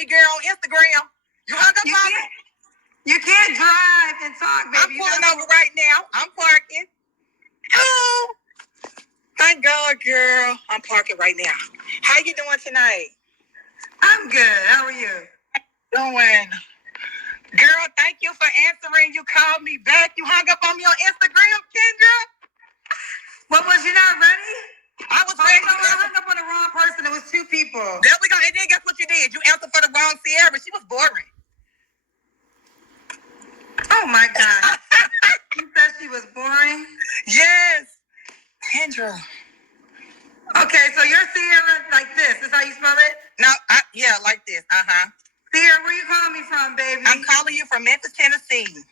me, girl, on Instagram. You hung up on me? You can't drive and talk, baby. I'm pulling over right now. I'm parking. Oh, thank God, girl. I'm parking right now. How you doing tonight? I'm good. How are you? Doing. Girl, thank you for answering. You called me back. You hung up on me on Instagram, Kendra. What, was you not ready? I was ready. I hung up on the wrong person. It was two people. There we go. And then guess what you did? You answered for the wrong Sierra. She was boring. Oh, my God. You said she was boring? Yes. Kendra. Okay, so you're Sierra like this. Is how you spell it? No, yeah, like this. Sierra, where you calling me from, baby? I'm calling you from Memphis, Tennessee.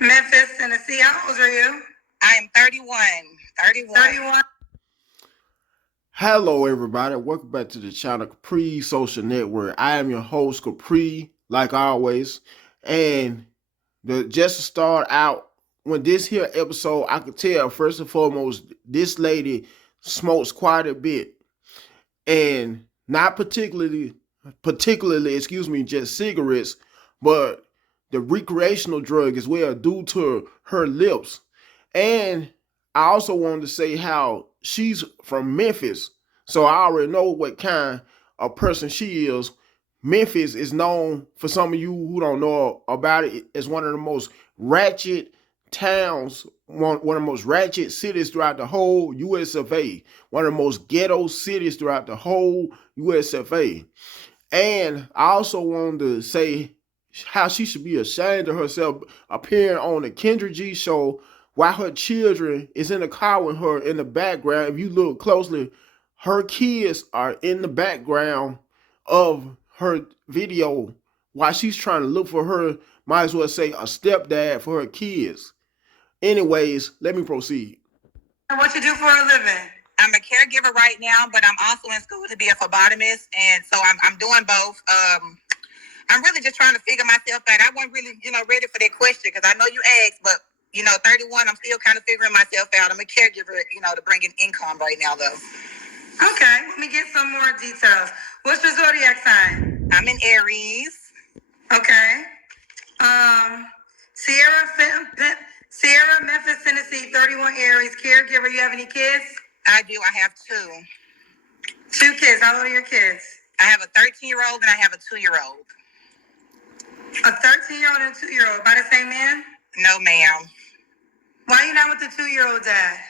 Memphis, Tennessee. How old are you? I am 31. 31. Hello, everybody. Welcome back to the channel Capri Social Network. I am your host, Capri, like always. And just to start out, when this here episode, I could tell, first and foremost, this lady smokes quite a bit. And not particularly, just cigarettes, but the recreational drug as well, due to her lips. And I also wanted to say how she's from Memphis, so I already know what kind of person she is. Memphis is known, for some of you who don't know about it, as one of the most ratchet towns, one of the most ratchet cities throughout the whole US of A. One of the most ghetto cities throughout the whole US of A. And I also wanted to say how she should be ashamed of herself appearing on the Kendra G show while her children is in the car with her in the background. If you look closely, her kids are in the background of her video while she's trying to look for her, might as well say, a stepdad for her kids. Anyways, let me proceed. What you do for a living? I'm a caregiver right now, but I'm also in school to be a phlebotomist, and so I'm doing both. I'm really just trying to figure myself out. I wasn't really, ready for that question because I know you asked, but 31, I'm still kind of figuring myself out. I'm a caregiver, to bring in income right now, though. Okay, let me get some more details. What's your zodiac sign? I'm in Aries. Okay. Sierra, Memphis, Tennessee, 31 Aries, caregiver. You have any kids? I do. I have two. 2 kids. How old are your kids? I have a 13-year-old and I have a 2-year-old. A 13-year-old and a 2-year-old. By the same man? No, ma'am. Why are you not with the 2-year-old dad?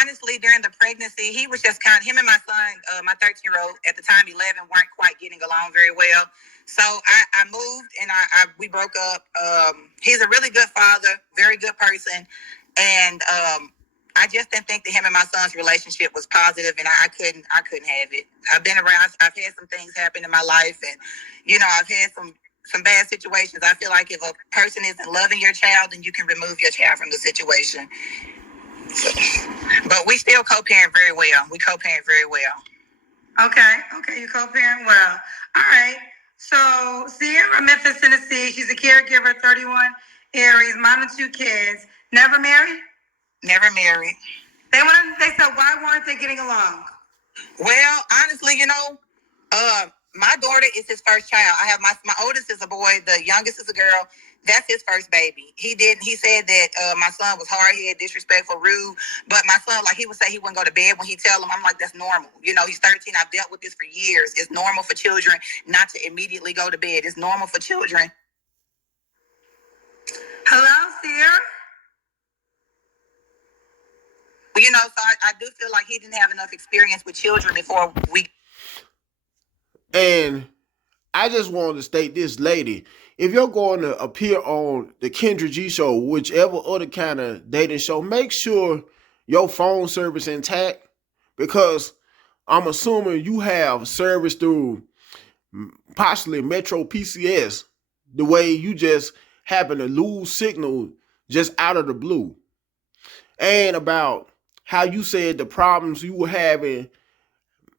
Honestly, during the pregnancy, he was just him and my son, my 13-year-old, at the time 11, weren't quite getting along very well. So I moved and we broke up. He's a really good father, very good person. And I just didn't think that him and my son's relationship was positive, and I couldn't have it. I've been around, I've had some things happen in my life, and, I've had some bad situations. I feel like if a person isn't loving your child, then you can remove your child from the situation. But we still co-parent very well. We co-parent very well. Okay, you co-parent well. All right. So Sierra, Memphis, Tennessee. She's a caregiver, 31 Aries, mom of 2 kids. Never married? Never married. They said, why weren't they getting along? Well, honestly, my daughter is his first child. I have my oldest is a boy, the youngest is a girl. That's his first baby. He said that my son was hard-headed, disrespectful, rude. But my son, like he would say, he wouldn't go to bed when he tell him. I'm like, that's normal. He's 13. I've dealt with this for years. It's normal for children not to immediately go to bed. It's normal for children. Hello, Sierra? So I do feel like he didn't have enough experience with children before we. And I just wanted to state this, lady, if you're going to appear on the Kendra G show, whichever other kind of dating show, make sure your phone service intact, because I'm assuming you have service through possibly Metro PCS, the way you just happen to lose signal just out of the blue. And about how you said the problems you were having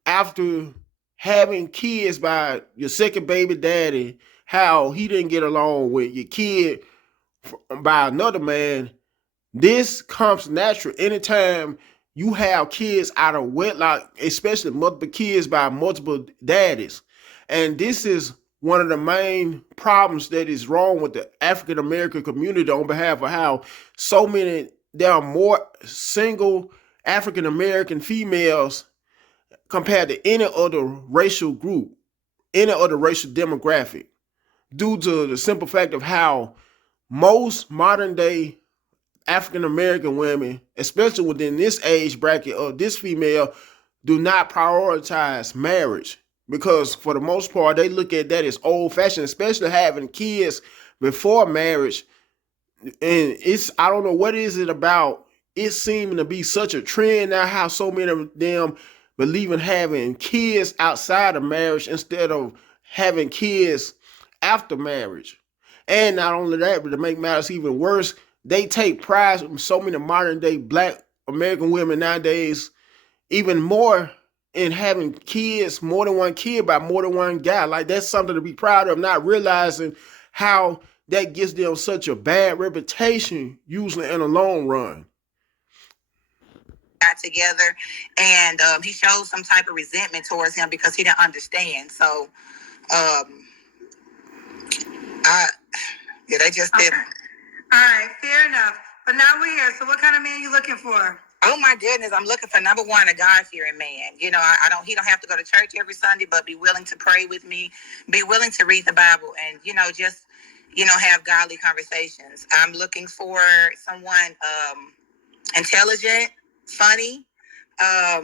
after having kids by your second baby daddy, how he didn't get along with your kid by another man. This comes natural anytime you have kids out of wedlock, especially multiple kids by multiple daddies. And this is one of the main problems that is wrong with the African American community on behalf of how there are more single African American females compared to any other racial group, any other racial demographic, due to the simple fact of how most modern day African American women, especially within this age bracket of this female, do not prioritize marriage, because for the most part they look at that as old fashioned, especially having kids before marriage. And I don't know what is it about it seeming to be such a trend now, how so many of them believe in having kids outside of marriage instead of having kids after marriage. And not only that, but to make matters even worse, they take pride in so many modern day Black American women nowadays, even more, in having kids, more than one kid by more than one guy. Like, that's something to be proud of, not realizing how that gives them such a bad reputation, usually in the long run. Got together, and he showed some type of resentment towards him because he didn't understand. So, they just did. Okay. All right, fair enough. But now we're here. So what kind of man you looking for? Oh my goodness, I'm looking for number one, a God-fearing man. You know, he don't have to go to church every Sunday, but be willing to pray with me, be willing to read the Bible, and, just, have godly conversations. I'm looking for someone intelligent, funny. I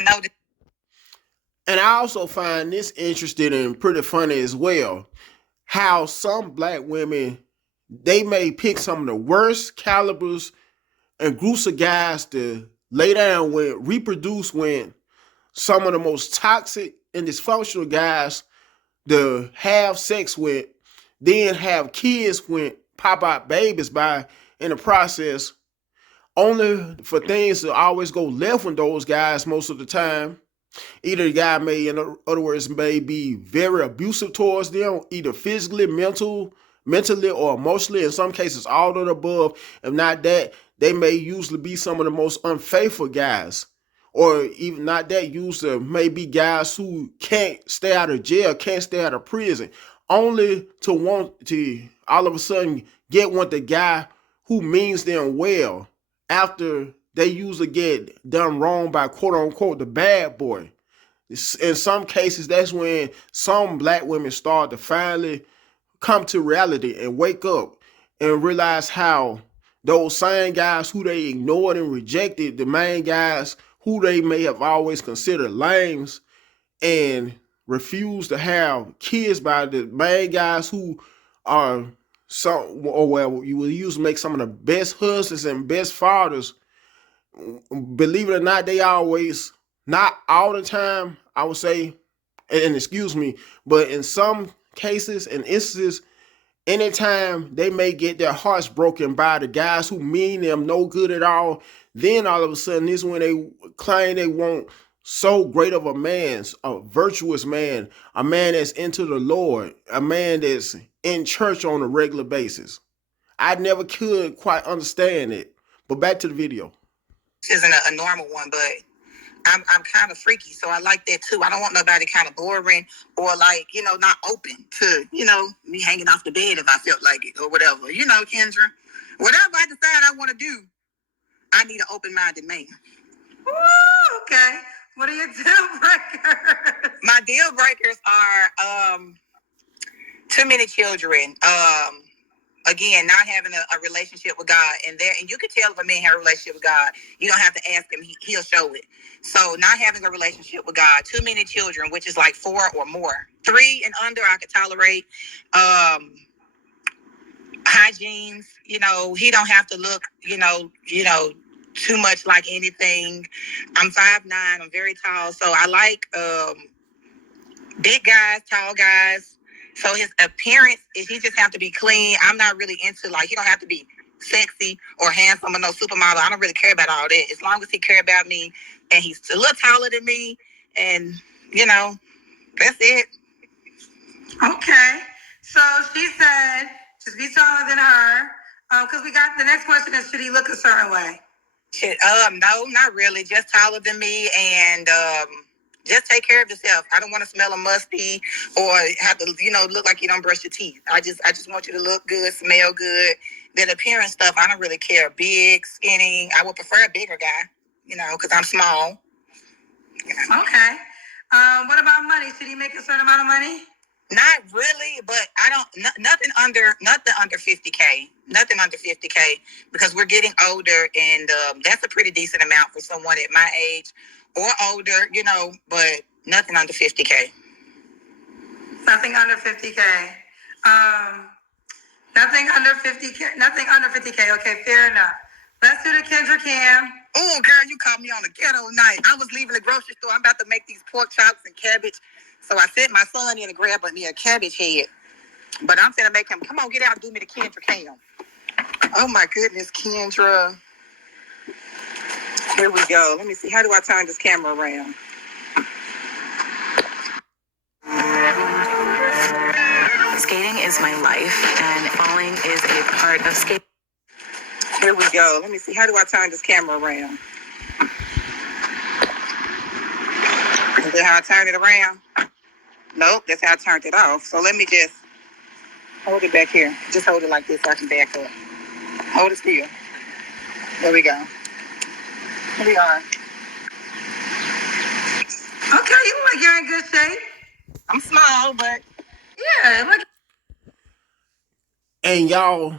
know that. And I also find this interesting and pretty funny as well, how some Black women, they may pick some of the worst calibers and groups of guys to lay down with, reproduce with, some of the most toxic and dysfunctional guys to have sex with, then have kids with, pop out babies by in the process, only for things to always go left with those guys most of the time. Either the guy may, in other words, may be very abusive towards them, either physically, mentally, or emotionally. In some cases, all of the above. If not that, they may usually be some of the most unfaithful guys. Or even not that, usually may be guys who can't stay out of jail, can't stay out of prison, only to want to all of a sudden get with the guy who means them well after they usually get done wrong by, quote unquote, the bad boy. In some cases, that's when some Black women start to finally come to reality and wake up and realize how those same guys who they ignored and rejected, the main guys who they may have always considered lames and refused to have kids by, the main guys who are you will use to make some of the best husbands and best fathers. Believe it or not, they always, not all the time, I would say, and excuse me, but in some cases and instances, anytime they may get their hearts broken by the guys who mean them no good at all, then all of a sudden this is when they claim they want so great of a man, a virtuous man, a man that's into the Lord, a man that's in church on a regular basis. I never could quite understand it. But back to the video. This isn't a normal one, but I'm kind of freaky, so I like that too. I don't want nobody kind of boring or not open to, me hanging off the bed if I felt like it or whatever. Kendra, whatever I decide I want to do, I need an open-minded man. Ooh, okay. What are your deal breakers? My deal breakers are too many children. Again, not having a relationship with God, and you can tell if a man has a relationship with God. You don't have to ask him; he'll show it. So, not having a relationship with God, too many children, which is like 4 or more. 3 and under, I could tolerate. Hygienes, he don't have to look, too much like anything. I'm 5'9", I'm very tall, so I like big guys, tall guys. So his appearance is he just have to be clean. I'm not really into he don't have to be sexy or handsome or no supermodel. I don't really care about all that. As long as he care about me and he's a little taller than me, and that's it. Okay. So she said just be taller than her. Because we got the next question is, should he look a certain way? No, not really. Just taller than me and Just take care of yourself. I don't want to smell a musty or have to, look like you don't brush your teeth. I just want you to look good, smell good. That appearance stuff, I don't really care. Big, skinny. I would prefer a bigger guy, because I'm small. Okay. What about money? Should he make a certain amount of money? Not really, but I don't. Nothing under 50K. Nothing under 50K because we're getting older, and that's a pretty decent amount for someone at my age or older, But nothing under 50K. Nothing under 50K. Nothing under 50K. Nothing under 50K. Okay, fair enough. Let's do the Kendra Cam. Oh, girl, you caught me on a ghetto night. I was leaving the grocery store. I'm about to make these pork chops and cabbage. So I sent my son in to grab me a cabbage head. But I'm going to make him, come on, get out and do me the Kendra Cam. Oh, my goodness, Kendra. Here we go. Let me see. How do I turn this camera around? Skating is my life, and falling is a part of skating. Here we go. Let me see. How do I turn this camera around? Is that how I turn it around? Nope, that's how I turned it off. So let me just hold it back here. Just hold it like this so I can back up. Hold it still. There we go. Here we are. Okay, you look like you're in good shape. I'm small, but yeah, look. And y'all,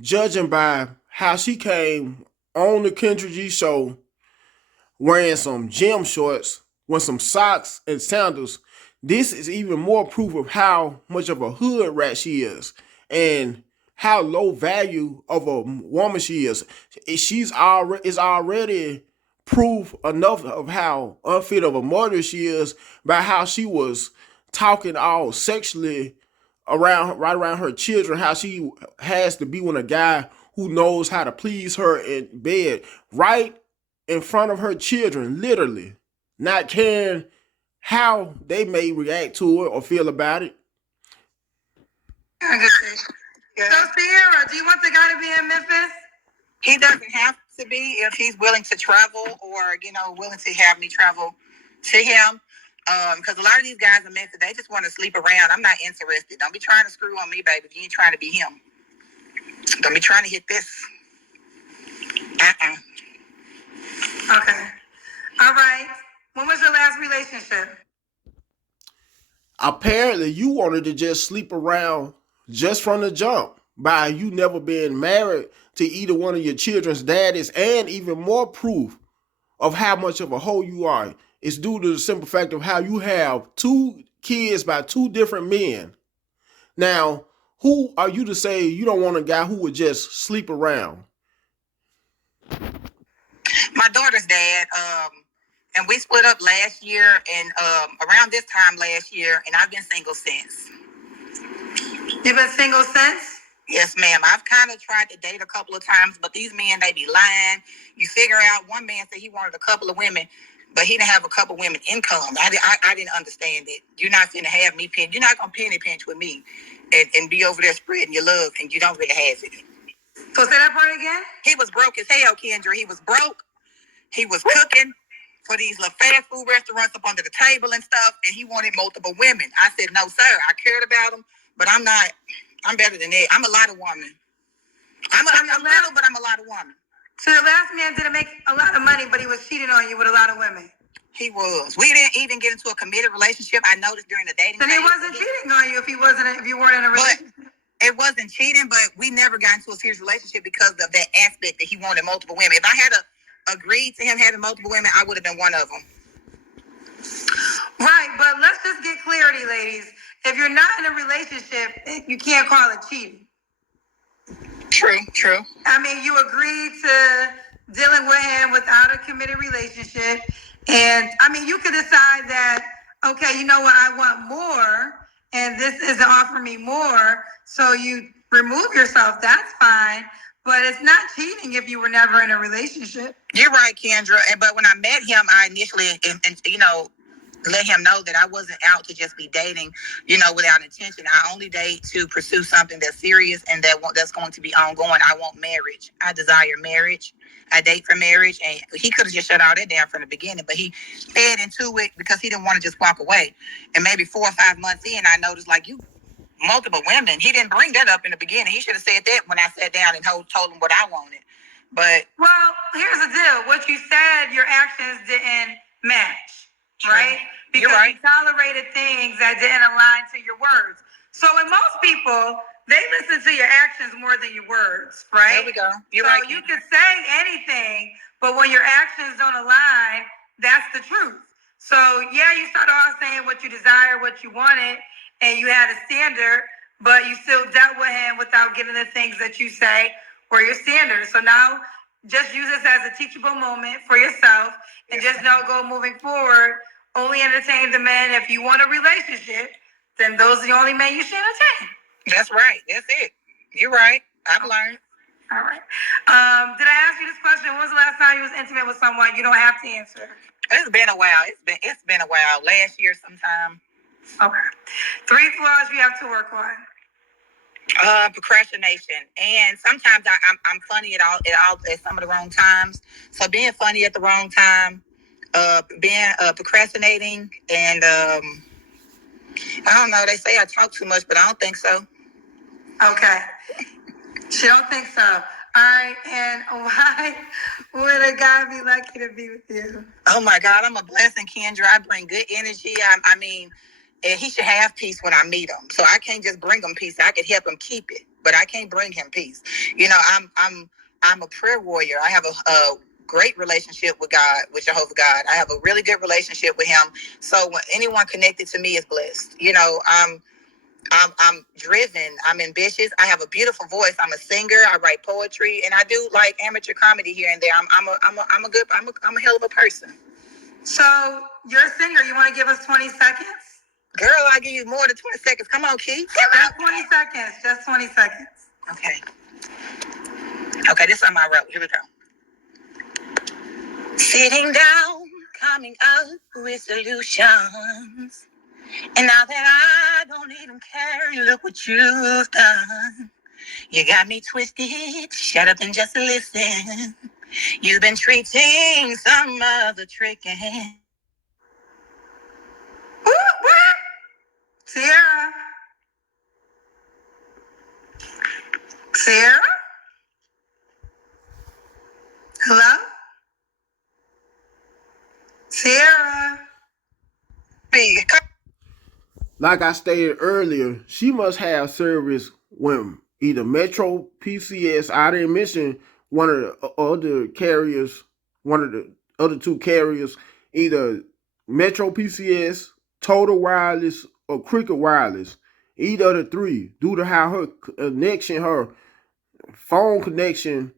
judging by how she came on the Kendra G show wearing some gym shorts with some socks and sandals, this is even more proof of how much of a hood rat she is and how low value of a woman she is. It's already proof enough of how unfit of a mother she is by how she was talking all sexually right around her children, how she has to be with a guy who knows how to please her in bed right in front of her children, literally, not caring how they may react to it or feel about it. Yeah. So, Sierra, do you want the guy to be in Memphis? He doesn't have to be if he's willing to travel or, willing to have me travel to him. Because a lot of these guys in Memphis, they just want to sleep around. I'm not interested. Don't be trying to screw on me, baby, if you ain't trying to be him. Don't be trying to hit this. Okay. All right. When was your last relationship? Apparently, you wanted to just sleep around just from the jump by you never being married to either one of your children's daddies, and even more proof of how much of a hoe you are. It's due to the simple fact of how you have 2 kids by 2 different men. Now, who are you to say you don't want a guy who would just sleep around? My daughter's dad, and we split up last year and around this time last year, and I've been single since. You've been single since? Yes, ma'am. I've kind of tried to date a couple of times, but these men, they be lying. You figure out, one man said he wanted a couple of women, but he didn't have a couple of women income. I didn't understand it. You're not going to have me pinch. You're not going to penny pinch with me and be over there spreading your love, and you don't really have it. So say that part again? He was broke as hell, Kendra. He was broke. He was cooking for these little fast food restaurants up under the table and stuff, and he wanted multiple women. I said, no, sir. I cared about him, but I'm not. I'm better than that. I'm a lot of woman. I'm little, but I'm a lot of woman. So the last man didn't make a lot of money, but he was cheating on you with a lot of women. He was. We didn't even get into a committed relationship. I noticed during the dating. Then he wasn't cheating on you if you weren't in a relationship. It wasn't cheating, but we never got into a serious relationship because of that aspect that he wanted multiple women. If I had agreed to him having multiple women, I would have been one of them. Right, but let's just get clarity, ladies. If you're not in a relationship, you can't call it cheating. True. I mean, you agreed to dealing with him without a committed relationship. And I mean, you could decide that, okay, you know what, I want more, and this isn't offering me more. So you remove yourself, that's fine. But it's not cheating if you were never in a relationship. You're right, Kendra. But when I met him, I initially, let him know that I wasn't out to just be dating, without intention. I only date to pursue something that's serious and that's going to be ongoing. I want marriage. I desire marriage. I date for marriage. And he could have just shut all that down from the beginning, but he fed into it because he didn't want to just walk away. And maybe 4 or 5 months in, I noticed, like, you multiple women. He didn't bring that up in the beginning. He should have said that when I sat down and told him what I wanted. But well, here's the deal. What you said, your actions didn't match, true. Right? Because you tolerated things that didn't align to your words. So in most people, they listen to your actions more than your words, right? There we go. You're so right. You can say anything, but when your actions don't align, that's the truth. So yeah, you start off saying what you desire, what you wanted, and you had a standard, but you still dealt with him without getting the things that you say were your standards. So now just use this as a teachable moment for yourself and just know go moving forward, only entertain the men. If you want a relationship, then those are the only men you should entertain. That's right. That's it. You're right. I've learned. All right. Did I ask you this question? When was the last time you was intimate with someone? You don't have to answer. It's been a while. It's been a while. Last year sometime. Okay. 3 flaws you have to work on. Procrastination, and sometimes I'm funny at some of the wrong times. So being funny at the wrong time, being procrastinating, and I don't know. They say I talk too much, but I don't think so. Okay, she don't think so. All right, and why would a guy be lucky to be with you? Oh my God, I'm a blessing, Kendra. I bring good energy. I mean. And he should have peace when I meet him. So I can't just bring him peace. I could help him keep it, but I can't bring him peace. I'm a prayer warrior. I have a great relationship with God, with Jehovah God. I have a really good relationship with him. So when anyone connected to me is blessed. I'm driven. I'm ambitious. I have a beautiful voice. I'm a singer. I write poetry, and I do like amateur comedy here and there. I'm a hell of a person. So you're a singer. You want to give us 20 seconds? Girl, I'll give you more than 20 seconds. Come on, Keith. Just 20 seconds. Just 20 seconds. Okay. Okay, this is on my road. Here we go. Sitting down, coming up with solutions. And now that I don't even care, look what you've done. You got me twisted. Shut up and just listen. You've been treating some other tricking. Sierra? Sierra? Hello? Sierra? Like I stated earlier, she must have service when either Metro PCS, I didn't mention one of the other carriers, one of the other 2 carriers, either Metro PCS, Total Wireless, or Cricket Wireless. Either of the 3, due to how her connection, her phone connection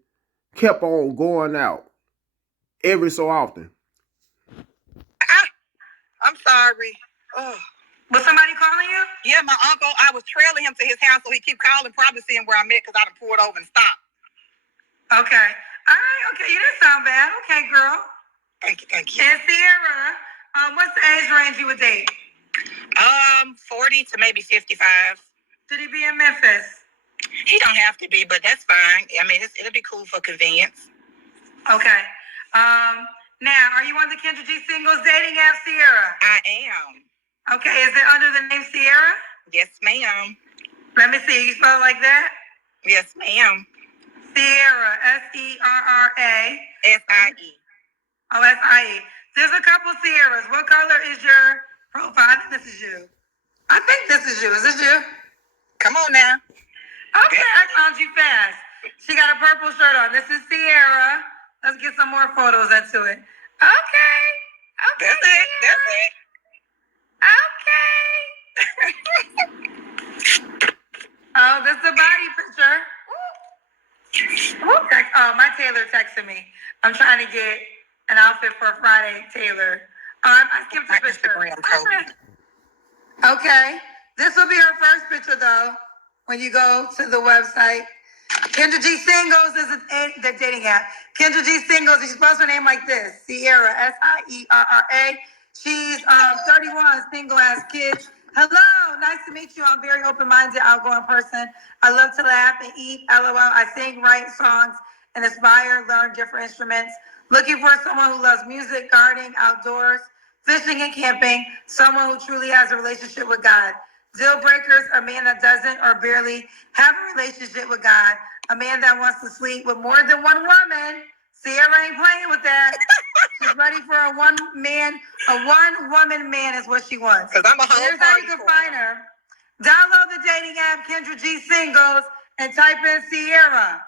kept on going out every so often. I'm sorry. Oh. Was somebody calling you? Yeah, my uncle. I was trailing him to his house, so he keep calling, probably seeing where I'm at because I done pulled over and stopped. Okay. All right. Okay. You didn't sound bad. Okay, girl. Thank you. And Sierra, what's the age range you would date? 40 to maybe 55. Should he be in Memphis? He don't have to be, but that's fine. I mean, it'll be cool for convenience. Okay. Now, are you on the Kendra G Singles dating app, Sierra? I am. Okay. Is it under the name Sierra? Yes, ma'am. Let me see. You spell it like that? Yes, ma'am. Sierra, Serra. S-I-E. Oh, S-I-E. There's a couple Sierras. What color is your profile? I think this is you. I think this is you. Is this you? Come on now. Okay, I found you fast. She got a purple shirt on. This is Sierra. Let's get some more photos into it. Okay. That's it. That's it. Okay. Oh, this is the body picture. Oh, my tailor texted me. I'm trying to get an outfit for Friday, Taylor. I skipped the picture. Okay. This will be her first picture, though, when you go to the website. Kendra G Singles is the dating app. Kendra G Singles, you spell her name like this. Sierra, Sierra. She's 31, single, has kids. Hello, nice to meet you. I'm very open-minded, outgoing person. I love to laugh and eat. LOL. I sing, write songs, and aspire, learn different instruments. Looking for someone who loves music, gardening, outdoors, fishing, and camping. Someone who truly has a relationship with God. Deal breakers: a man that doesn't or barely have a relationship with God. A man that wants to sleep with more than one woman. Sierra ain't playing with that. She's ready for a one-woman man is what she wants. Because I'm a whole Here's how you can find her. Download the dating app Kendra G Singles and type in Sierra.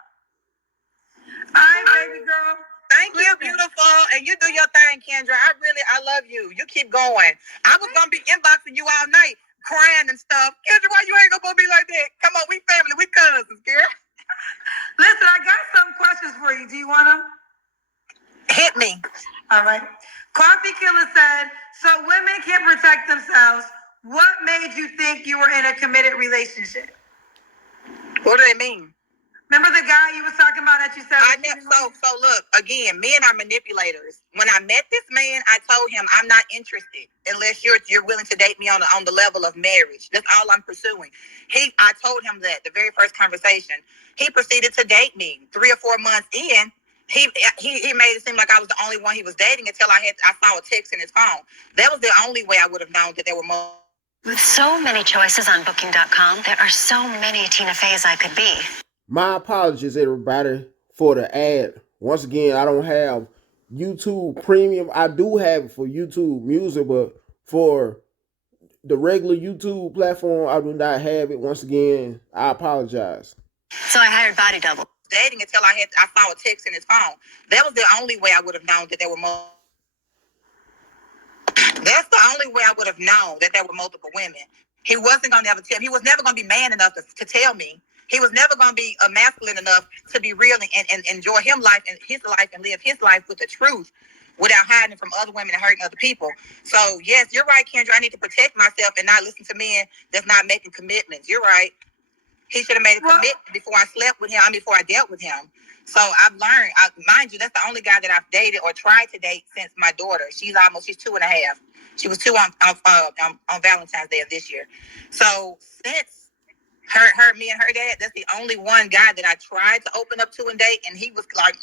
All right, baby girl. Thank you, beautiful. And you do your thing, Kendra. I love you. You keep going. I was going to be inboxing you all night, crying and stuff. Kendra, why you ain't going to be like that? Come on, we family. We cousins, girl. Listen, I got some questions for you. Do you want them? Hit me. All right. Coffee Killer said, so women can protect themselves. What made you think you were in a committed relationship? What do they mean? Remember the guy you was talking about that you said? So look, again, men are manipulators. When I met this man, I told him I'm not interested unless you're willing to date me on the level of marriage. That's all I'm pursuing. I told him that the very first conversation. He proceeded to date me 3 or 4 months in. He made it seem like I was the only one he was dating until I saw a text in his phone. That was the only way I would have known that there were more. With so many choices on Booking.com, there are so many Tina Feys I could be. My apologies, everybody, for the ad. Once again, I don't have YouTube Premium. I do have it for YouTube Music, but for the regular YouTube platform, I do not have it. Once again, I apologize. So I hired Body Double. Dating until I saw a text in his phone. That was the only way I would have known that there were more. That's the only way I would have known that there were multiple women. He wasn't going to ever tell me. He was never going to be man enough to tell me. He was never going to be masculine enough to be real and enjoy his life and live his life with the truth without hiding from other women and hurting other people. So, yes, you're right, Kendra. I need to protect myself and not listen to men that's not making commitments. You're right. He should have made a commitment before I slept with him, before I dealt with him. So I've learned, mind you, that's the only guy that I've dated or tried to date since my daughter. She's 2.5. She was 2 on Valentine's Day of this year. So since me and her dad, that's the only one guy that I tried to open up to and date, and he was like,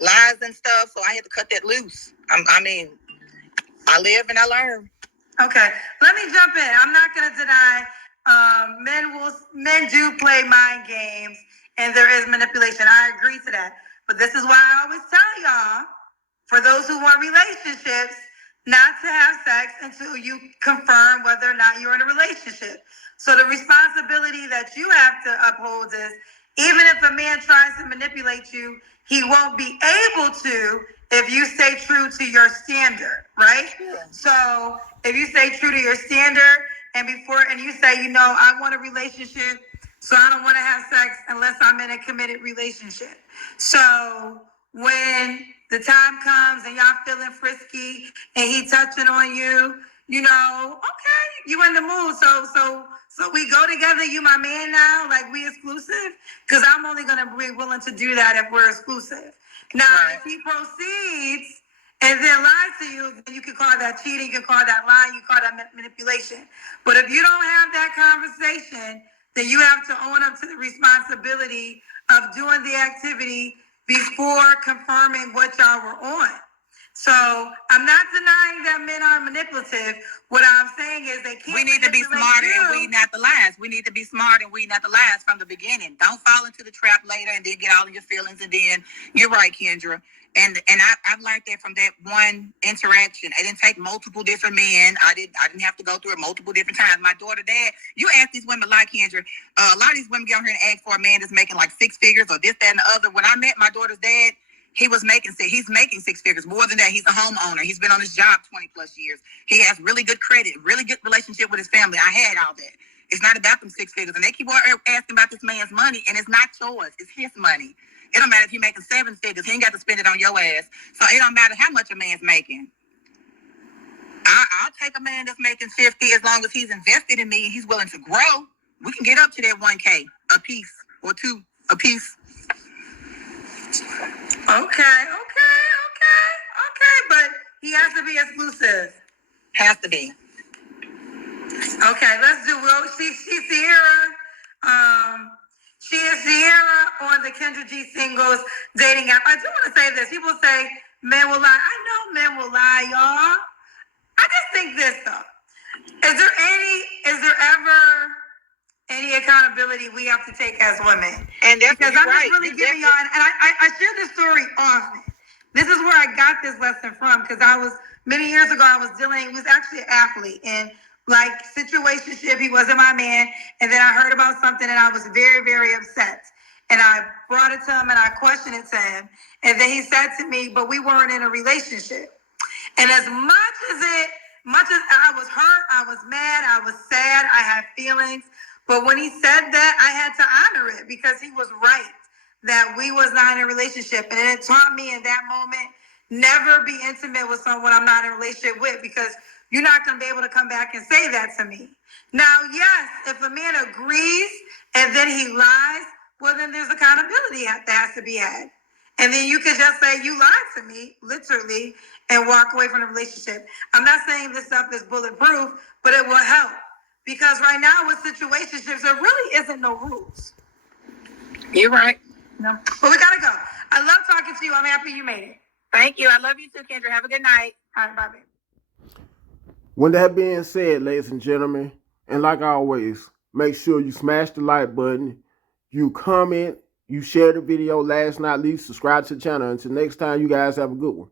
lies and stuff. So I had to cut that loose. I live and I learn. Okay, let me jump in. I'm not going to deny men do play mind games and there is manipulation. I agree to that. But this is why I always tell y'all, for those who want relationships, not to have sex until you confirm whether or not you're in a relationship. So the responsibility that you have to uphold is, even if a man tries to manipulate you, he won't be able to if you stay true to your standard, right? Yeah. So if you stay true to your standard and you say, I want a relationship, so I don't want to have sex unless I'm in a committed relationship. So when the time comes and y'all feeling frisky and he touching on you, okay, you in the mood. So we go together. You my man now, like we exclusive? Because I'm only gonna be willing to do that if we're exclusive. Now, right. If he proceeds and then lies to you, then you can call that cheating, you can call that lying, you can call that manipulation. But if you don't have that conversation, then you have to own up to the responsibility of doing the activity before confirming what y'all were on. So I'm not denying that men are manipulative. What I'm saying is they can't. We need to be smarter and weed not the lies. We need to be smart and weed not the lies from the beginning. Don't fall into the trap later and then get all of your feelings. And then you're right, Kendra. And I've learned that from that one interaction. I didn't take multiple different men. I didn't have to go through it multiple different times. My daughter, dad, you ask these women like Kendra. A lot of these women get on here and ask for a man that's making like 6 figures or this, that, and the other. When I met my daughter's dad, he's making 6 figures. More than that, he's a homeowner. He's been on his job 20 plus years. He has really good credit, really good relationship with his family. I had all that. It's not about them 6 figures. And they keep asking about this man's money, and it's not yours. It's his money. It don't matter if he's making 7 figures. He ain't got to spend it on your ass. So it don't matter how much a man's making. I'll take a man that's making 50 as long as he's invested in me and he's willing to grow. We can get up to that 1K a piece or 2 a piece. Okay. But he has to be exclusive. Has to be. Okay, let's do. Well, she's Sierra. She is Sierra on the Kendra G Singles dating app. I do want to say this. People say men will lie. I know men will lie, y'all. I just think this though. Is there ever any accountability we have to take as women? And that's because I'm right. just really giving y'all, and I share this story often. This is where I got this lesson from, because many years ago, he was actually an athlete, and like situationship, he wasn't my man, and then I heard about something, and I was very, very upset. And I brought it to him, and I questioned it to him, and then he said to me, but we weren't in a relationship. And as much as I was hurt, I was mad, I was sad, I had feelings. But when he said that, I had to honor it, because he was right that we was not in a relationship. And it taught me in that moment, never be intimate with someone I'm not in a relationship with, because you're not going to be able to come back and say that to me. Now, yes, if a man agrees and then he lies, well, then there's accountability that has to be had. And then you can just say, you lied to me, literally, and walk away from the relationship. I'm not saying this stuff is bulletproof, but it will help. Because right now with situationships, there really isn't no rules. You're right. No. But we got to go. I love talking to you. I'm happy you made it. Thank you. I love you too, Kendra. Have a good night. All right, bye, baby. When that being said, ladies and gentlemen, and like always, make sure you smash the like button, you comment, you share the video, last not least, subscribe to the channel. Until next time, you guys have a good one.